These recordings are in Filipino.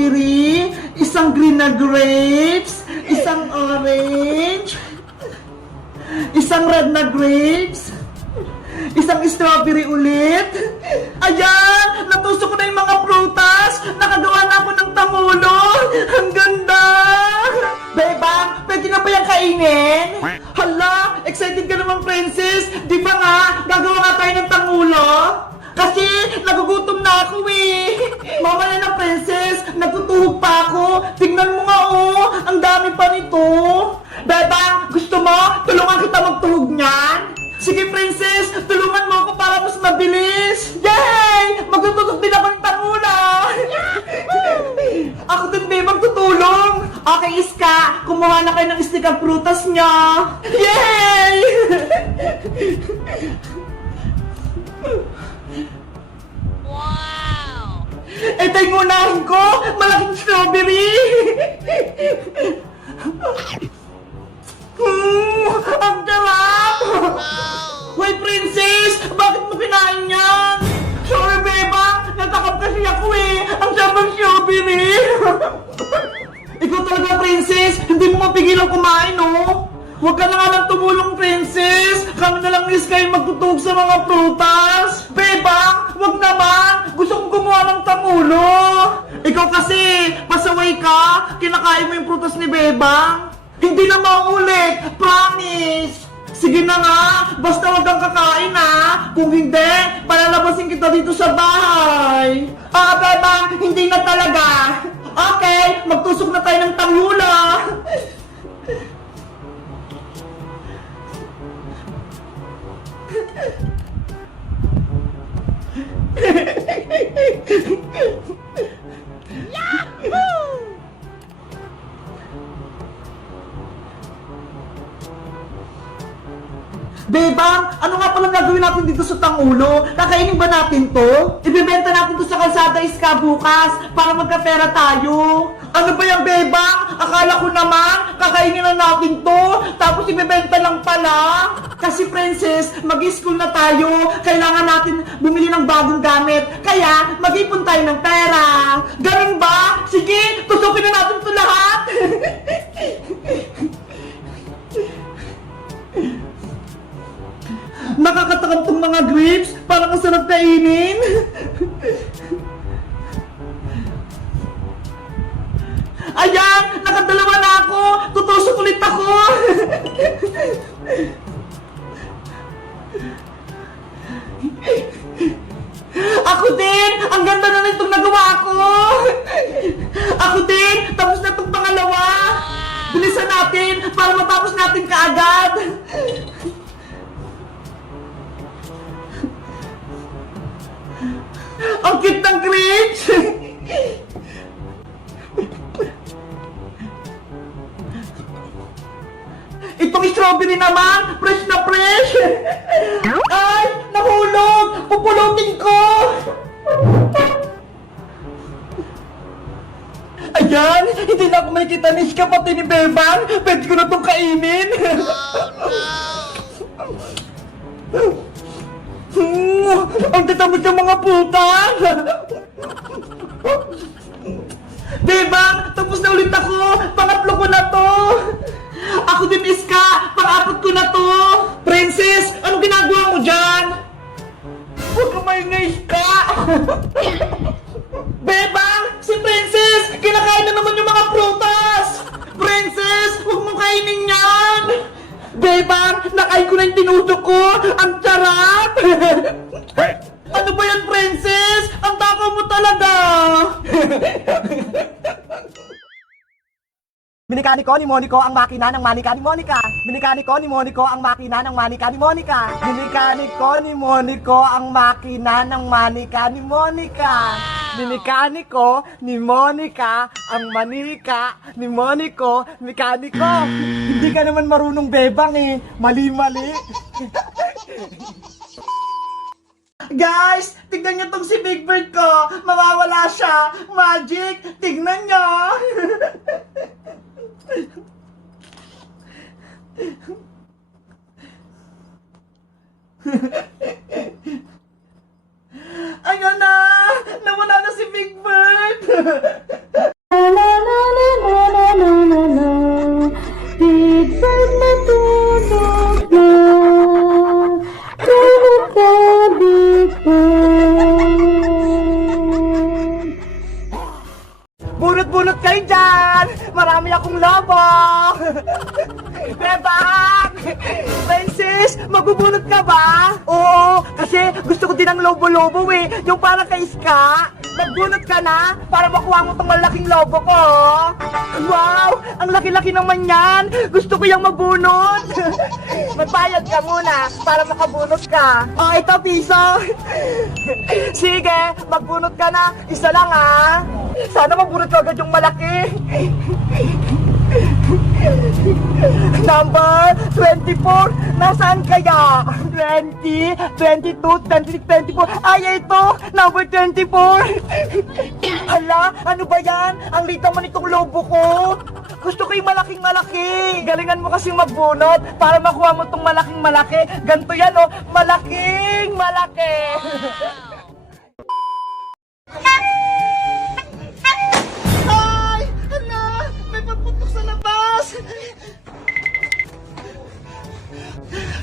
strawberry, isang green na grapes, isang orange, isang red na grapes, isang strawberry ulit. Ayan! Natusok ko na yung mga prutas! Nakagawa na ako ng tangulo! Ang ganda! Bebang, pwede na ba yung kainin? Hala! Excited ka naman, princess! Di ba nga, gagawa nga tayo ng tangulo? Kasi nagugutom na ako eh! Mamaya na, princess! Natutuhog pa ako! Tingnan mo nga oh! Ang dami pa nito! Bebang, gusto mo? Tulungan kita magtuhog niyan? Sige, princess! Tulungan mo ako para mas mabilis! Yay! Magtutulog din ako ng tangula! Ako din, babe, magtutulong! Okay, Iska! Kumuha na kayo ng stick ang prutas niya! Yay! Wow! Ito yung unahin ko! Malaking strawberry! Ang sarap! Hoy, princess! Bakit mo kinain yan? Sorry, beba! Natakap kasi ako eh! Ang sarap ng strawberry! Ikaw talaga, princess! Hindi mo mapigilan kumain, oh! Huwag ka na nga lang tumulong, princess! Kami na lang ni Sky magtutug sa mga prutas! Beba! Huwag naman! Gusto kong gumawa ng tangulo! Ikaw kasi! Pasaway ka! Kinakain mo yung prutas ni Beba! Hindi na maulit! Promise! Sige na nga! Basta wag kang kakain ha! Kung hindi, palalabasin kita dito sa bahay! Ah, Beba! Hindi na talaga! Okay! Magtusok na tayo ng tanghula! Bebang, ano nga palang gagawin natin dito sa tangulo? Kakainin ba natin to? Ibebenta natin to sa kalsada Iska bukas para magkapera tayo. Ano ba yung Bebang? Akala ko naman, kakainin na natin to, tapos ibebenta lang pala. Kasi princess, mag-school na tayo, kailangan natin bumili ng bagong gamit, kaya mag-ipon tayo ng pera. Ganun ba? Sige, tusukin na natin to lahat. Nakakatakam tong mga grapes, parang ang sarap kainin. Ayan, nakadalawa na ako. Tutusok ulit ako. Ako din, ang ganda na nitong nagawa ko. Ako din, tapos na itong pangalawa. Bilisan natin para matapos natin kaagad. Ang cute ng grapes! Itong strawberry naman, fresh na fresh! Ay! Nahulog! Pupulutin ko! Ayan! Hindi na ako makikita ni Iska pati ni Bebang! Pwede ko na itong kainin! Ang tatamad ng mga puta! Bebang, tapos na ulit ako! Pangatlo ko na to! Ako din, Iska! Pang-apat ko na to! Princess, anong ginagawa mo dyan? Huwag ka maingay, Iska! Bebang, si Princess! Kinakain na naman yung mga prutas! Princess, huwag mo kainin yan! Bebang, nakain ko na yung tinudok ko! Ang sarap! Ano ba yan, princess? Ang takaw mo talaga! Minikaniko ni Monico ang makina ng manika ni Monica. Minikaniko ni Monico ang makina ng manika ni Monica. Minikaniko ni Monico ang makina ng manika ni Monica. Minikaniko ni Monica ang manika ni Monico. Mekaniko. Hindi ka naman marunong Bebang eh. Mali-mali. Guys, tignan nyo tong si Big Bird ko. Mawawala siya. Magic. Tignan nyo. Ayan na! Nawala na si Big Bird! Bunot-bunot kayo dyan! Marami akong lobo! Bebang! Princess, magbubunot ka ba? Oo, kasi gusto ko din ng lobo-lobo eh. Yung parang kay Iska. Magbunot ka na para makuha mo tong malaking lobo ko. Wow! Ang laki-laki naman yan! Gusto ko yung mabunot! Magbayad ka muna para makabunot ka. Oh, ito piso! Sige, magbunot ka na. Isa lang ah. Sana mabunot ka agad yung malaki. Number 24, nasaan kaya? 20, 22, 26, 24. Ay, ito! Number 24! Hala, ano ba yan? Ang liit naman itong lobo ko. Gusto ko yung malaking malaki. Galingan mo kasing magbunot para makuha mo itong malaking malaki. Ganto yan, oh. Malaking malaki. Ay! Hala! May paputok sa labas!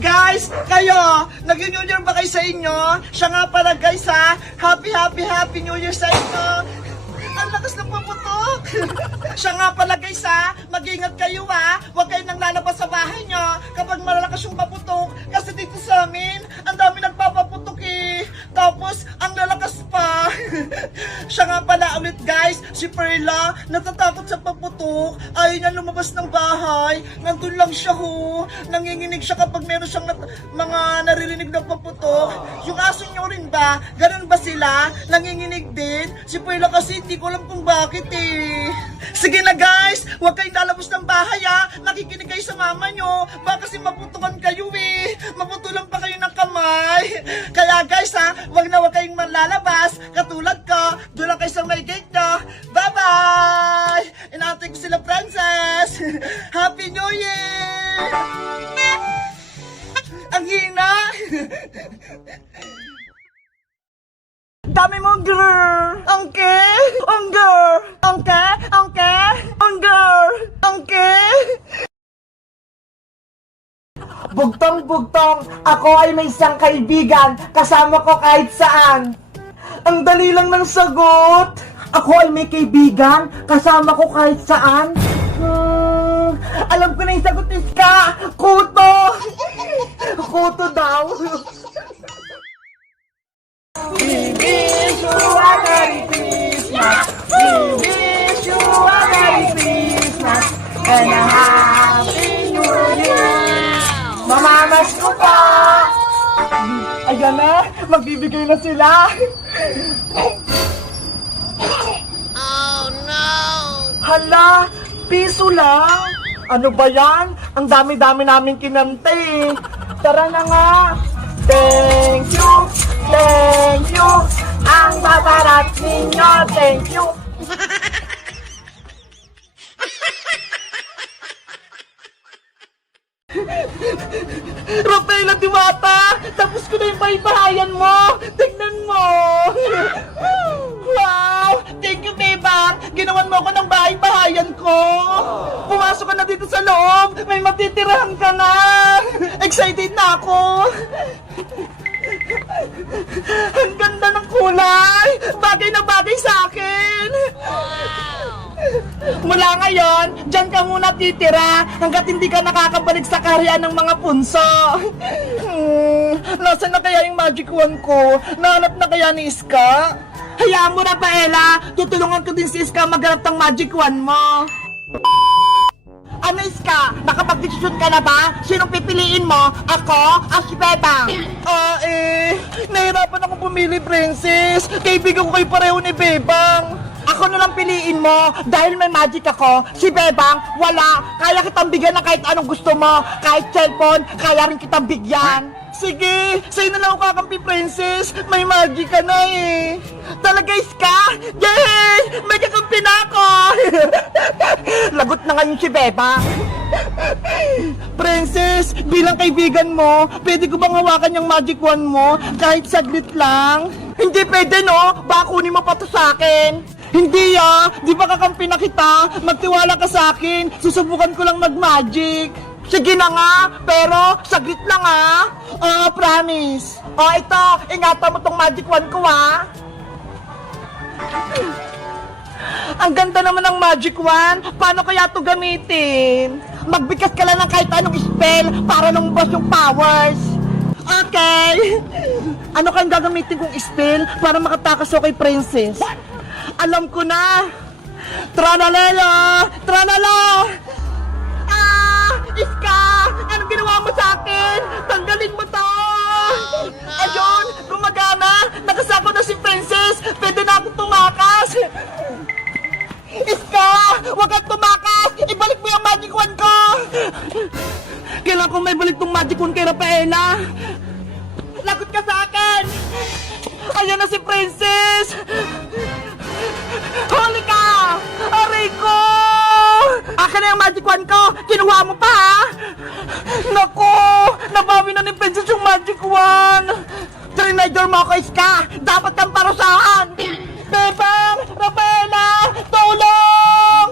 Guys, kayo, nag-New Year ba kayo sa inyo? Siya nga pala guys ha, happy New Year sa inyo. Ang lakas ng paputok. Siya nga pala guys ha, mag-ingat kayo ha. Huwag kayo nang lalabas sa bahay nyo kapag malalakas yung paputok. Kasi dito sa amin, ang dami nagpapaputok eh. Tapos, ang lalakas pa. Siya nga pala ulit guys, si Perla, natatakot sa paputok. Ayaw niya lumabas ng bahay. Nandun lang siya ho. Nanginginig siya kapag meron siyang mga naririnig ng paputok. Yung aso nyo rin ba? Ganun ba sila? Nanginginig din? Si Perla kasi hindi ko alam kung bakit eh. Sige na guys, huwag kayong lalabas ng bahay ha. Nakikinig kayo sa mama nyo. Baka kasi maputukan kayo eh. Maputulan pa kayo ng kamay. Kaya guys ha, huwag kayong malalabas. Katulad ko, doon lang kayo sa may gate nyo. Bye-bye! Inaantay ko sila, Princess. Happy New Year! Ang hina! Dami mong girl! Angke! Angge! Angke! Angke! Angge! Angke! Bugtong-bugtong, ako ay may isang kaibigan, kasama ko kahit saan. Ang dali lang ng sagot. Ako ay may kaibigan, kasama ko kahit saan. Alam ko na yung sagot, Iska! Kuto! Kuto daw. We wish you a Merry Christmas. We wish you a Merry Christmas and a Happy New Year. Mamamas ko pa. Ayan na, magbibigay na sila. Oh no! Hala, piso lang. Ano ba yan? Ang dami-dami namin kinante eh. Tara na nga. Thank you, thank you. Ang babarat ninyo, thank you. Rafaela Diwata, tapos ko na yung bahay-bahayan mo. Tignan mo. Wow, thank you, Bebang. Ginawan mo ako ng bahay-bahayan ko. Pumasok ka na dito sa loob. May matitirahan ka na. Excited na ako. Ang ganda ng kulay. Bagay na bagay sa akin. Mula ngayon, dyan ka muna titira hanggat hindi ka nakakabalik sa kaharian ng mga punso. Nasaan na kaya yung magic wand ko? Nahanap na kaya ni Iska? Hayaan mo na, Paela. Tutulungan ko din si Iska maghanap ng magic wand mo. Ano, Iska? Nakapag-decision ka na ba? Sinong pipiliin mo? Ako? O si Bebang? Nahirapan akong pumili, Princess. Kaibigan ko kayo pareho ni Bebang. Ako na lang piliin mo dahil may magic ako. Si Bebang, wala. Kaya kitang bigyan ng kahit anong gusto mo. Kahit cellphone, kaya rin kitang bigyan. Sige, sa'yo na lang ako kakampi, Princess. May magic ka na eh. Talaga, Iska? Yay! May kakampi na ako! Lagot na ngayon si Bebang. Princess, bilang kaibigan mo, pwede ko bang hawakan yung magic wand mo kahit saglit lang? Hindi pwede, no? Baka kunin mo pa to sa akin. Hindi di ba kakampi na kita? Magtiwala ka sa akin. Susubukan ko lang mag-magic. Sige na nga, pero saglit lang promise. Ito, ingatan mo tong magic wand ko Ang ganda naman ng magic wand. Paano kaya to gamitin? Magbigkas ka lang ng kahit anong spell para lumabas yung powers. Okay. Ano kayang gagamitin kong spell para makatakas ako kay Princess? Alam ko na. Tranalelo! Tranala! Ah! Iska! Anong ginawa mo sa akin? Tanggalin mo to! Ayun! Gumagana! Nakasako na si Princess! Pwede na akong tumakas! Iska! Huwag kang tumakas! Ibalik mo yung magic wand ko! Kailangan ko may balik tong magic wand kay Rafaela! Lagot ka sa akin! Ayan na si Princess! Huli ka! Aray ko! Akin na yung magic wand ko! Kinuha mo pa ha? Naku! Nabawi na ni Princess yung magic wand! Trinidor mo ako, Iska! Dapat kang parusahan! Bebang! Rafaela! Tulong!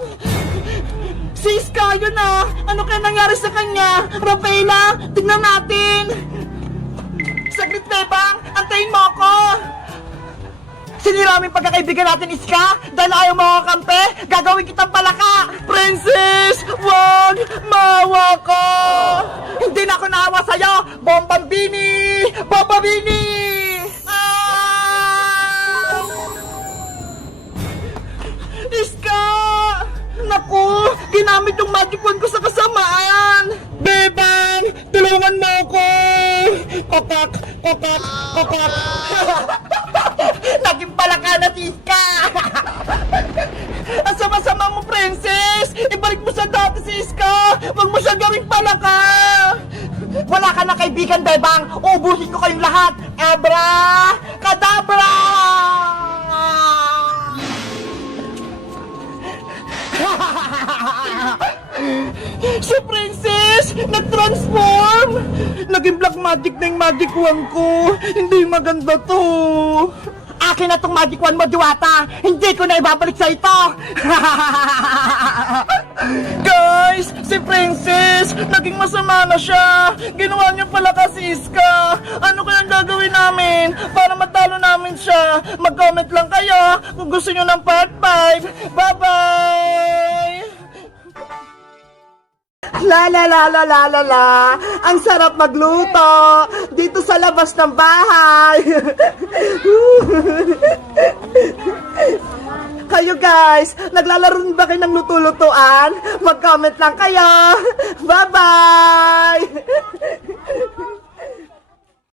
Si Iska, yun na! Ano kaya nangyari sa kanya? Rafaela, tignan natin! Saglit, Bebang! Antayin mo ako! Sinira mo yung pagkakaibigan natin, Iska! Dahil ayaw mo ako kampe, gagawin kitang palaka! Princess! Wag! Maawa ko! Hindi na ako naawa sa'yo! Bombambini! Bombambini! Ah! Iska! Naku! Ginamit yung magic wand ko sa kasamaan! Bebang! Tulungan mo ako! Kokak! Kokak! Kokak! Naging palaka na si Iska! Ang sama-sama mo, Princess! Ibalik mo sa dati si Iska! Huwag mo siya gawing palaka! Wala ka na kaibigan, Bebang! Uubusin ko kayong lahat! Abra! Kadabra! Si Princess! Nag-transform! Naging black magic na yung magic wand ko! Hindi maganda to! Akin na tong magic wand mo, Diwata! Hindi ko na ibabalik sa ito! Guys! Si Princess! Naging masama na siya! Ginawa niya pala kasi Iska! Ano kayang gagawin namin para matalo namin siya? Mag-comment lang kayo kung gusto niyo ng part 5! Bye-bye! La la la la la la la! Ang sarap magluto! Dito sa labas ng bahay! Kayo guys, naglalaro rin ba kayo ng luto-lutuan? Mag-comment lang kayo! Bye-bye!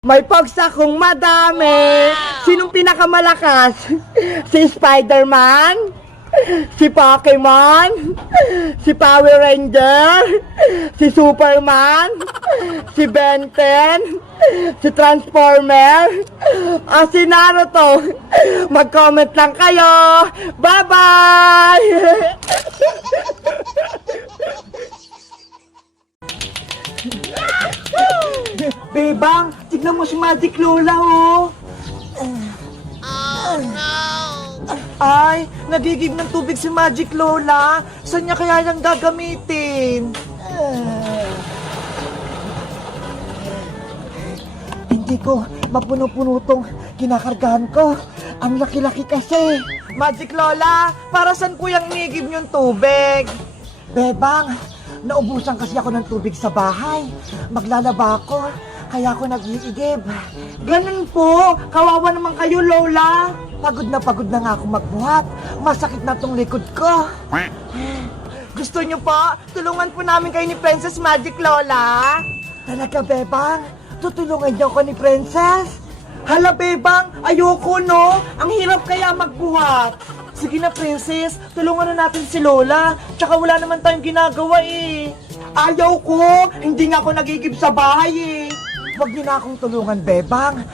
May pogs akong madami! Sinong pinakamalakas? Si Spider-Man? Si Pokemon, si Power Ranger, si Superman, si Ben 10, si Transformer, o si Naruto. Mag-comment lang kayo. Bye-bye! Bebang, tignan mo si Magic Lola, oh. Ay, nagigib ng tubig si Magic Lola. Saan niya kaya yung gagamitin? Hindi ko mapuno-puno tong kinakargahan ko. Ang laki-laki kasi. Magic Lola, para saan ko yung nigib yung tubig? Bebang, naubusan kasi ako ng tubig sa bahay. Maglalaba ako, kaya ako nag-iigib. Ganun po, kawawa naman kayo, Lola. Pagod na nga ako magbuhat. Masakit na tong likod ko. Gusto niyo po, tulungan po namin kayo ni Princess Magic Lola? Talaga, Bebang? Tutulungan niyo ako ni Princess? Hala, Bebang, ayoko, no? Ang hirap kaya magbuhat. Sige na, Princess, tulungan na natin si Lola. Tsaka wala naman tayong ginagawa eh. Ayaw ko, hindi nga ako nagigib sa bahay eh. Huwag niyo na akong tulungan, Bebang.